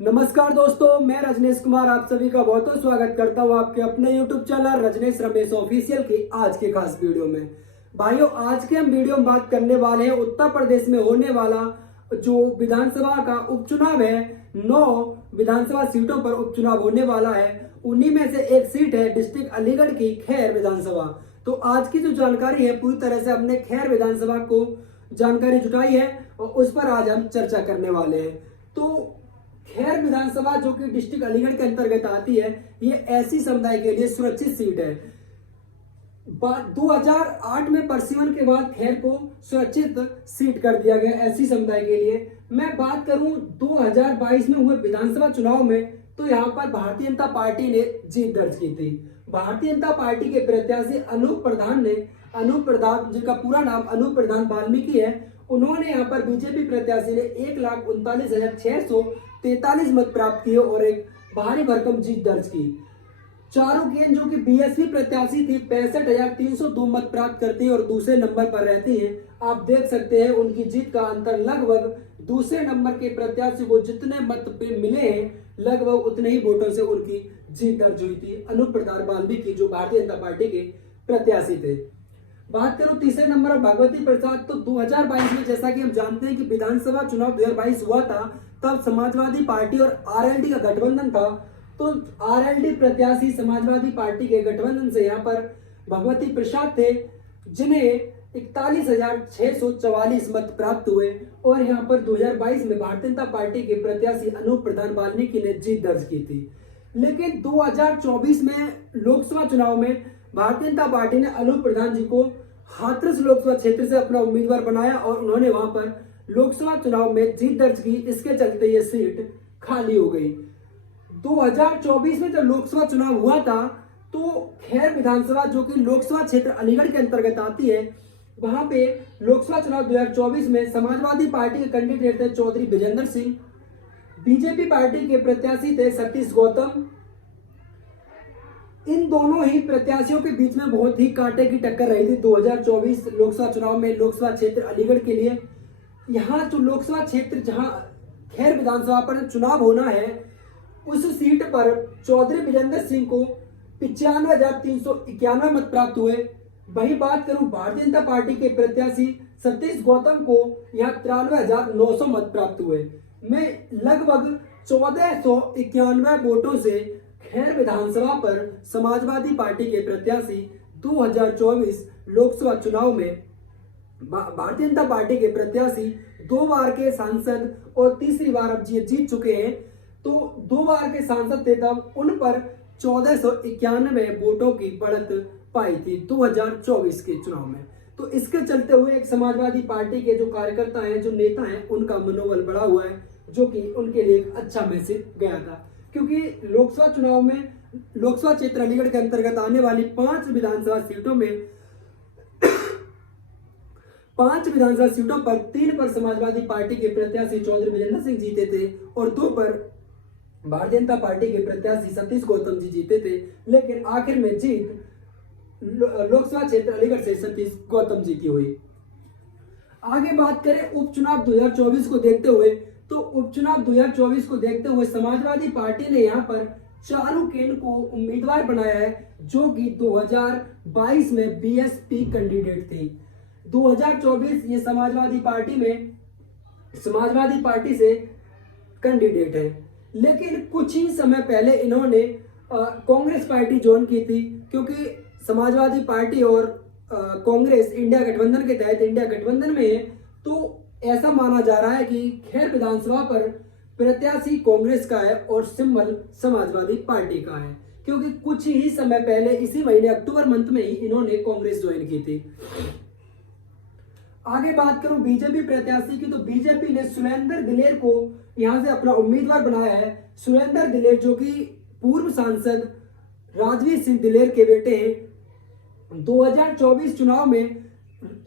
नमस्कार दोस्तों, मैं रजनीश कुमार आप सभी का बहुत बहुत स्वागत करता हूं आपके अपने YouTube channel Rajnish Ramesh official की आज के खास वीडियो में। भाइयों, आज के हम वीडियो में बात करने वाले हैं उत्तर प्रदेश में होने वाला जो विधानसभा का उपचुनाव है। 9 विधानसभा सीटों पर उपचुनाव होने वाला है। उन्हीं में से एक सीट है डिस्ट्रिक्ट अलीगढ़ की खैर विधानसभा। तो आज की जो जानकारी है पूरी तरह से हमने खैर विधानसभा को जानकारी जुटाई है और उस पर आज हम चर्चा करने वाले हैं। तो खैर विधानसभा जो कि डिस्ट्रिक्ट अलीगढ़ के अंतर्गत आती है, ये ऐसी समुदाय के लिए सुरक्षित सीट है। 2008 में परसीवन के बाद खैर को सुरक्षित सीट कर दिया गया ऐसी समुदाय के लिए। मैं बात करूं 2022 में हुए विधानसभा चुनाव में, तो यहाँ पर भारतीय जनता पार्टी ने जीत दर्ज की थी। भारतीय जनता पार्टी के प्रत्याशी अनूप प्रधान जिनका पूरा नाम अनूप प्रधान वाल्मीकि है, उन्होंने यहाँ पर बीजेपी प्रत्याशी ने 1,39,643 मत प्राप्त किए और एक भारी भरकम जीत दर्ज की। चारुकेन जो कि बीएसपी प्रत्याशी थी 65,302 मत प्राप्त करती है और दूसरे नंबर पर रहती हैं। आप देख सकते हैं उनकी जीत का अंतर लगभग दूसरे नंबर के प्रत्याशी को जितने मत मिले हैं लगभग उतने ही वोटों से उनकी जीत दर्ज हुई थी। अनूप प्रधान वाल्मीकि जो भारतीय जनता पार्टी के प्रत्याशी थे। बात करूं तीसरे नंबर पर भगवती प्रसाद, तो 2022 में जैसा कि हम जानते हैं कि विधानसभा चुनाव 2022 हुआ था, तब समाजवादी पार्टी और आरएलडी का गठबंधन था। तो आरएलडी प्रत्याशी समाजवादी पार्टी के गठबंधन से यहाँ पर भगवती प्रसाद थे, जिन्हें 41,644 मत प्राप्त हुए और यहाँ पर 2022 में भारतीय जनता पार्टी के प्रत्याशी अनूप प्रधान वाल्मीकि ने जीत दर्ज की थी। लेकिन 2024 में लोकसभा चुनाव में भारतीय जनता पार्टी ने अनूप प्रधान जी को हाथरस लोकसभा क्षेत्र से अपना उम्मीदवार बनाया और उन्होंने वहां पर लोकसभा चुनाव में जीत दर्ज की। इसके चलते ये सीट खाली हो गई। 2024 में जब लोकसभा चुनाव हुआ था, तो खैर विधानसभा जो कि लोकसभा क्षेत्र अलीगढ़ के अंतर्गत आती है, वहां पे लोकसभा चुनाव 2024 में समाजवादी पार्टी के कैंडिडेट थे चौधरी विजेंद्र सिंह, बीजेपी पार्टी के प्रत्याशी थे सतीश गौतम। इन दोनों ही प्रत्याशियों के बीच में बहुत ही कांटे की टक्कर रही थी 2024 लोकसभा चुनाव में लोकसभा क्षेत्र अलीगढ़ के लिए। यहाँ जो लोकसभा क्षेत्र जहां खैर विधानसभा पर चुनाव होना है, उस सीट पर चौधरी विजेंद्र सिंह को 95,391 मत प्राप्त हुए। वहीं बात करूं भारतीय जनता पार्टी के प्रत्याशी सतीश गौतम को यहाँ 93,900 मत प्राप्त हुए। में लगभग 1,491 वोटों से खैर विधानसभा पर समाजवादी पार्टी के प्रत्याशी 2024 लोकसभा चुनाव में भारतीय जनता पार्टी के प्रत्याशी 2 बार के सांसद और तीसरी बार अब जीत चुके हैं। तो 2 बार के सांसद थे, तब उन पर 1,491 वोटों की बढ़त पाई थी 2024 के चुनाव में। तो इसके चलते हुए एक समाजवादी पार्टी के जो कार्यकर्ता हैं, जो नेता हैं, उनका मनोबल बढ़ा हुआ है, जो कि उनके लिए एक अच्छा मैसेज गया था। क्योंकि लोकसभा चुनाव में लोकसभा क्षेत्र अलीगढ़ के अंतर्गत आने वाली 5 विधानसभा सीटों में 5 विधानसभा सीटों पर 3 पर समाजवादी पार्टी के प्रत्याशी चौधरी विजेंद्र सिंह जीते थे और 2 पर भारतीय जनता पार्टी के प्रत्याशी सतीश गौतम जी जीते थे। लेकिन आखिर में जीत लोकसभा क्षेत्र अलीगढ़ से सतीश गौतम जी की हुई। आगे बात करें उपचुनाव 2024 को देखते हुए, तो उपचुनाव 2024 को देखते हुए समाजवादी पार्टी ने यहाँ पर चारुकेन को उम्मीदवार बनाया है, जो कि 2022 में बीएसपी कैंडिडेट थी। 2024 ये समाजवादी पार्टी से कैंडिडेट है। लेकिन कुछ ही समय पहले इन्होंने कांग्रेस पार्टी ज्वाइन की थी, क्योंकि समाजवादी पार्टी और कांग्रेस इंडिया गठबंधन के तहत इंडिया गठबंधन में है। तो ऐसा माना जा रहा है कि खैर विधानसभा पर प्रत्याशी कांग्रेस का है और सिंबल समाजवादी पार्टी का है, क्योंकि कुछ ही समय पहले इसी महीने अक्टूबर मंथ में ही इन्होंने कांग्रेस ज्वाइन की थी। आगे बात करूं बीजेपी प्रत्याशी की, तो बीजेपी ने सुरेंद्र दिलेर को यहां से अपना उम्मीदवार बनाया है। सुरेंद्र दिलेर जो कि पूर्व सांसद राजवीर सिंह दिलेर के बेटे हैं। 2024 चुनाव में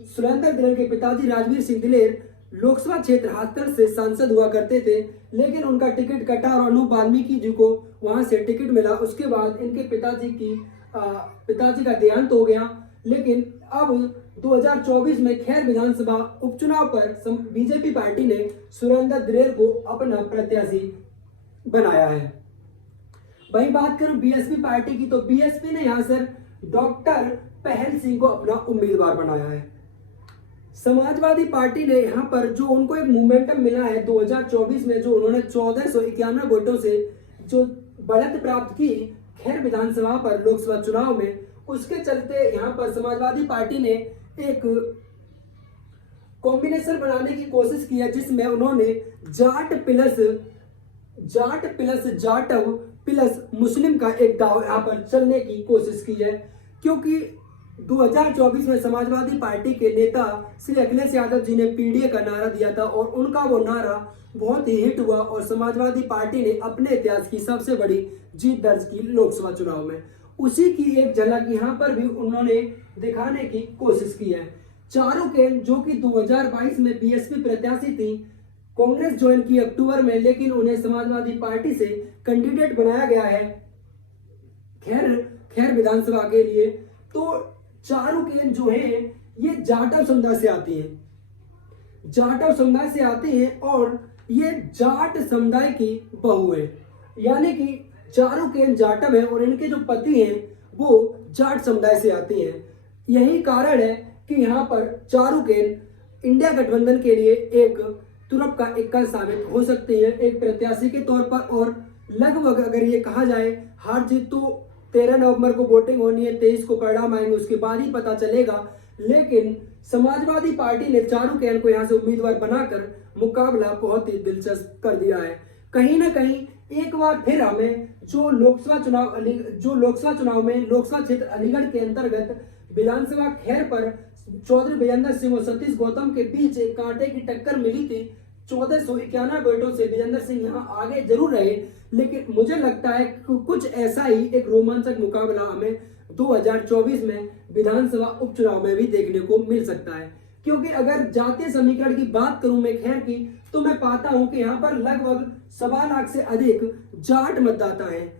सुरेंद्र दिलेर के पिताजी राजवीर सिंह दिलेर लोकसभा क्षेत्र हाथरस से सांसद हुआ करते थे, लेकिन उनका टिकट कटा और अनूप वाल्मीकि जी को वहां से टिकट मिला। उसके बाद इनके पिताजी का देहांत हो गया। लेकिन अब 2024 में खैर विधानसभा उपचुनाव पर बीजेपी पार्टी ने सुरेंद्र दिलेर को अपना प्रत्याशी बनाया है। वही बात करूं बीएसपी पार्टी की, तो बीएसपी ने यहाँ सर डॉक्टर पहल सिंह को अपना उम्मीदवार बनाया है। समाजवादी पार्टी ने यहाँ पर जो उनको एक मोमेंटम मिला है 2024 में, जो उन्होंने 1491 वोटों से जो बढ़त प्राप्त की खैर विधानसभा पर लोकसभा चुनाव में, उसके चलते यहाँ पर समाजवादी पार्टी ने एक कॉम्बिनेशन बनाने की कोशिश की है, जिसमें उन्होंने जाट प्लस जाटव प्लस मुस्लिम का एक दाव यहाँ पर चलने की कोशिश की है। क्योंकि 2024 में समाजवादी पार्टी के नेता श्री अखिलेश यादव जी ने पीडीए का नारा दिया था और उनका वो नारा बहुत ही हिट हुआ और समाजवादी पार्टी ने अपने इतिहास की सबसे बड़ी जीत दर्ज की लोकसभा चुनाव में। उसी की एक झलक यहाँ पर भी उन्होंने दिखाने की कोशिश की है। चारुकेन जो कि 2022 में बीएसपी प्रत्याशी थी, कांग्रेस ज्वाइन की अक्टूबर में, लेकिन उन्हें समाजवादी पार्टी से कैंडिडेट बनाया गया है खैर विधानसभा के लिए। तो चारुकेन जो है ये जाटव समुदाय से आती हैं और ये जाट समुदाय की बहू है, यानी कि चारुकेन जाटव है और इनके जो पति हैं वो जाट समुदाय से आती हैं। यही कारण है कि यहाँ पर चारुकेन इंडिया गठबंधन के लिए एक तुरप का इक्का साबित हो सकती है एक प्रत्याशी के तौर पर। और लगभग अगर ये कहा जाए हार जीत तो 13 नवंबर को वोटिंग होनी है, 23 को परिणाम आएंगे, उसके बाद ही पता चलेगा। लेकिन समाजवादी पार्टी ने चारुकेन को यहाँ से उम्मीदवार बनाकर मुकाबला बहुत ही दिलचस्प कर दिया है। कहीं ना कहीं एक बार फिर हमें जो लोकसभा चुनाव में लोकसभा क्षेत्र अलीगढ़ के अंतर्गत विधानसभा खैर पर चौधरी विजेंद्र सिंह और सतीश गौतम के बीच एक कांटे की टक्कर मिली थी। 1491 वोटों से विजेंद्र सिंह यहाँ आगे जरूर रहे, लेकिन मुझे लगता है कि कुछ ऐसा ही एक रोमांचक मुकाबला हमें 2024 में विधानसभा उपचुनाव में भी देखने को मिल सकता है। क्योंकि अगर जातीय समीकरण की बात करूं मैं खैर की, तो मैं पाता हूं कि यहाँ पर लगभग 1.25 लाख से अधिक जाट मतदाता हैं।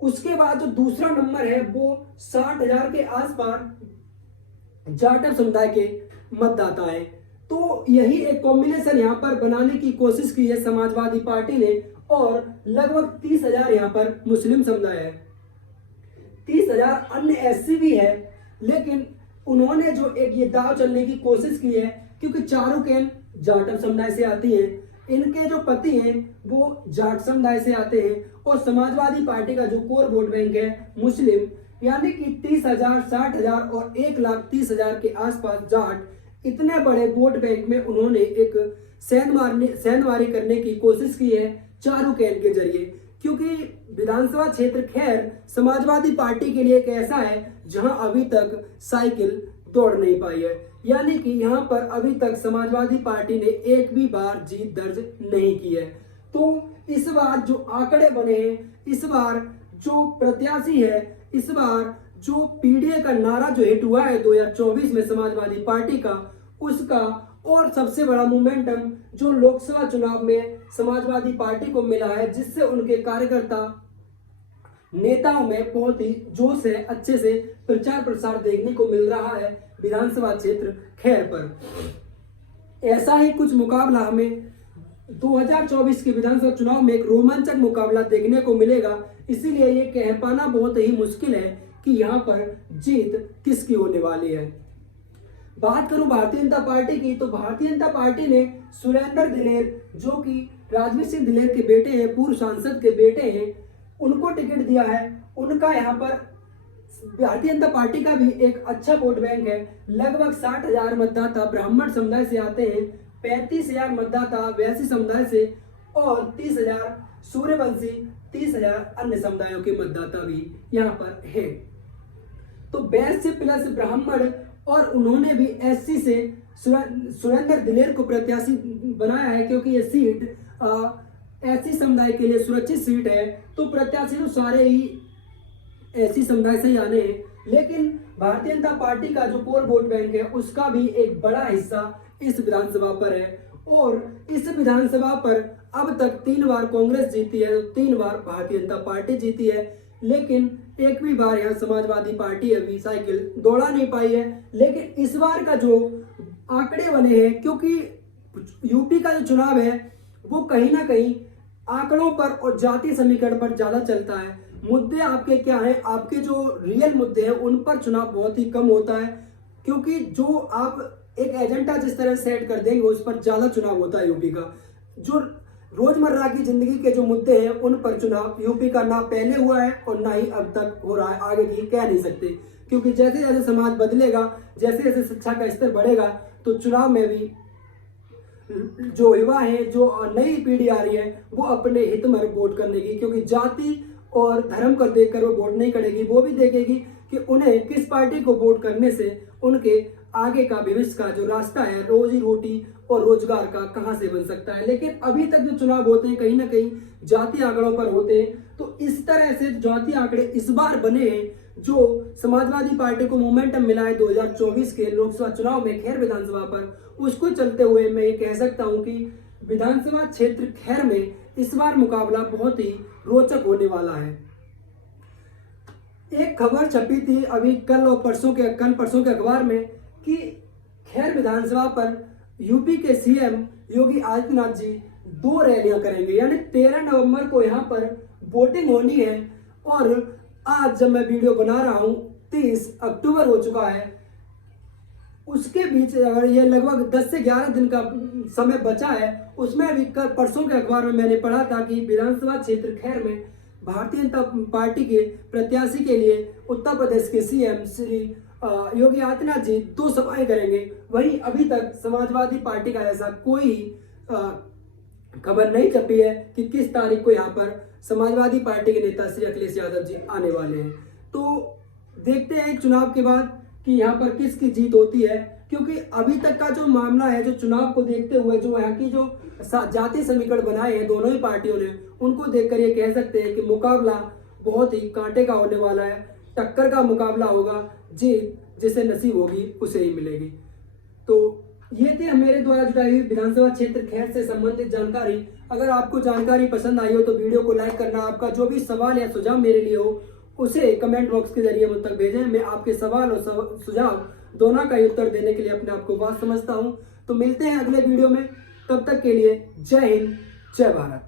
उसके बाद जो दूसरा नंबर है वो 60,000 के आसपास जाटव समुदाय के मतदाता हैं। तो यही एक कॉम्बिनेशन यहाँ पर बनाने की कोशिश की है समाजवादी पार्टी ने और लगभग 30,000 यहाँ पर मुस्लिम समुदाय है, 30,000 अन्य एससी भी है। लेकिन उन्होंने जो एक ये दाव चलने की कोशिश की है, क्योंकि चारुकेन जाटव समुदाय से आती हैं, इनके जो पति हैं वो जाट समुदाय से आते हैं और समाजवादी पार्टी का जो कोर वोट बैंक है मुस्लिम, यानी कि 30,000, 60,000 और 1,30,000 के आसपास जाट, इतने बड़े वोट बैंक में उन्होंने एक सेंधमारी करने की कोशिश की है चारुकेन के जरिए। क्योंकि विधानसभा क्षेत्र खैर समाजवादी पार्टी के लिए एक ऐसा है जहां अभी तक साइकिल दौड़ नहीं पाई है, यानी कि यहां पर अभी तक समाजवादी पार्टी ने एक भी बार जीत दर्ज नहीं की है। तो इस बार जो आंकड़े बने हैं, इस बार जो प्रत्याशी है, इस बार जो पीडीए का नारा जो हिट हुआ है 2024 में समाजवादी पार्टी का, उसका और सबसे बड़ा मोमेंटम जो लोकसभा चुनाव में समाजवादी पार्टी को मिला है, जिससे उनके कार्यकर्ता नेताओं में बहुत ही जोश है, अच्छे से प्रचार प्रसार देखने को मिल रहा है विधानसभा क्षेत्र खैर पर। ऐसा ही कुछ मुकाबला हमें 2024 के विधानसभा चुनाव में एक रोमांचक मुकाबला देखने को मिलेगा। इसीलिए ये कह पाना बहुत ही मुश्किल है कि यहाँ पर जीत किसकी होने वाली है। बात करूं भारतीय जनता पार्टी की, तो भारतीय जनता पार्टी ने सुरेंद्र दिलेर, जो कि राजवीर सिंह दिलेर के बेटे हैं, पूर्व सांसद के बेटे हैं, उनको टिकट दिया है। उनका यहाँ पर भारतीय जनता पार्टी का भी एक अच्छा वोट बैंक है। लगभग 60,000 मतदाता ब्राह्मण समुदाय से आते हैं, 35,000 मतदाता वैश्य समुदाय से और 30,000 सूर्यवंशी, 30,000 अन्य समुदायों के मतदाता भी यहाँ पर है। तो वैश्य प्लस ब्राह्मण, और उन्होंने भी एससी से सुरेंद्र दिलेर को प्रत्याशी बनाया है, क्योंकि ये सीट एससी समुदाय के लिए सुरक्षित सीट है। तो प्रत्याशी तो सारे ही एससी समुदाय से ही आने हैं। लेकिन भारतीय जनता पार्टी का जो कोर वोट बैंक है, उसका भी एक बड़ा हिस्सा इस विधानसभा पर है। और इस विधानसभा पर अब तक 3 बार कांग्रेस जीती है, 3 बार भारतीय जनता पार्टी जीती है। लेकिन एक भी बार यहाँ समाजवादी पार्टी अभी साइकिल दौड़ा नहीं पाई है। लेकिन इस बार का जो आंकड़े बने हैं, क्योंकि यूपी का जो चुनाव है वो कहीं ना कहीं आंकड़ों पर और जाति समीकरण पर ज्यादा चलता है। मुद्दे आपके क्या हैं, आपके जो रियल मुद्दे हैं उन पर चुनाव बहुत ही कम होता है, क्योंकि जो आप एक एजेंडा जिस तरह सेट कर देंगे उस पर ज्यादा चुनाव होता है यूपी का। जो रोजमर्रा की जिंदगी के जो मुद्दे हैं उन पर चुनाव यूपी का ना पहले हुआ है और ना ही अब तक हो रहा है, आगे की कह नहीं सकते, क्योंकि जैसे जैसे समाज बदलेगा, जैसे जैसे शिक्षा का स्तर बढ़ेगा, तो चुनाव में भी जो युवा है, जो नई पीढ़ी आ रही है, वो अपने हित में वोट करने की, क्योंकि जाति और धर्म को देखकर वो वोट नहीं करेगी, वो भी देखेगी कि उन्हें किस पार्टी को वोट करने से उनके आगे का भविष्य का जो रास्ता है, रोजी रोटी और रोजगार का, कहां से बन सकता है। लेकिन अभी तक जो चुनाव होते हैं कहीं ना कहीं जाति आंकड़ों पर होते हैं। तो इस तरह से जाति आंकड़े इस बार बने हैं, जो समाजवादी पार्टी को मोमेंटम मिला है 2024 के लोकसभा चुनाव में खैर विधानसभा पर, उसको चलते हुए मैं ये कह सकता हूं कि विधानसभा क्षेत्र खैर में इस बार मुकाबला बहुत ही रोचक होने वाला है। एक खबर छपी थी अभी कल परसों के अखबार में कि खैर विधानसभा पर यूपी के सीएम योगी आदित्यनाथ जी 2 रैलियां करेंगे, यानी 13 नवंबर को यहां पर वोटिंग होनी है। और आज जब मैं वीडियो बना रहा हूं 30 अक्टूबर हो चुका है, उसके बीच अगर ये लगभग 10 से 11 दिन का समय बचा है, उसमें अभी कल परसों के अखबार में मैंने पढ़ा था कि विधानसभा क्षेत्र खैर में भारतीय जनता पार्टी के प्रत्याशी के लिए उत्तर प्रदेश के सीएम श्री योगी आदित्यनाथ जी 2 सभाएं करेंगे। वहीं अभी तक समाजवादी पार्टी का ऐसा कोई खबर नहीं छपी है कि किस तारीख को यहाँ पर समाजवादी पार्टी के नेता श्री अखिलेश यादव जी आने वाले हैं। तो देखते हैं चुनाव के बाद कि यहाँ पर किसकी जीत होती है, क्योंकि अभी तक का जो मामला है, जो चुनाव को देखते हुए जो यहाँ की जो जाति समीकरण बनाए हैं दोनों ही पार्टियों ने, उनको देखकर ये कह सकते हैं कि मुकाबला बहुत ही कांटे का होने वाला है, टक्कर का मुकाबला होगा, जीत जिसे नसीब होगी उसे ही मिलेगी। तो ये थी मेरे द्वारा जुटाई हुई विधानसभा क्षेत्र खैर से संबंधित जानकारी। अगर आपको जानकारी पसंद आई हो तो वीडियो को लाइक करना, आपका जो भी सवाल या सुझाव मेरे लिए हो उसे कमेंट बॉक्स के जरिए मुझ तक भेजें। मैं आपके सवाल और सुझाव दोनों का उत्तर देने के लिए अपने आप को बात समझता हूं। तो मिलते हैं अगले वीडियो में, तब तक के लिए जय हिंद, जय भारत।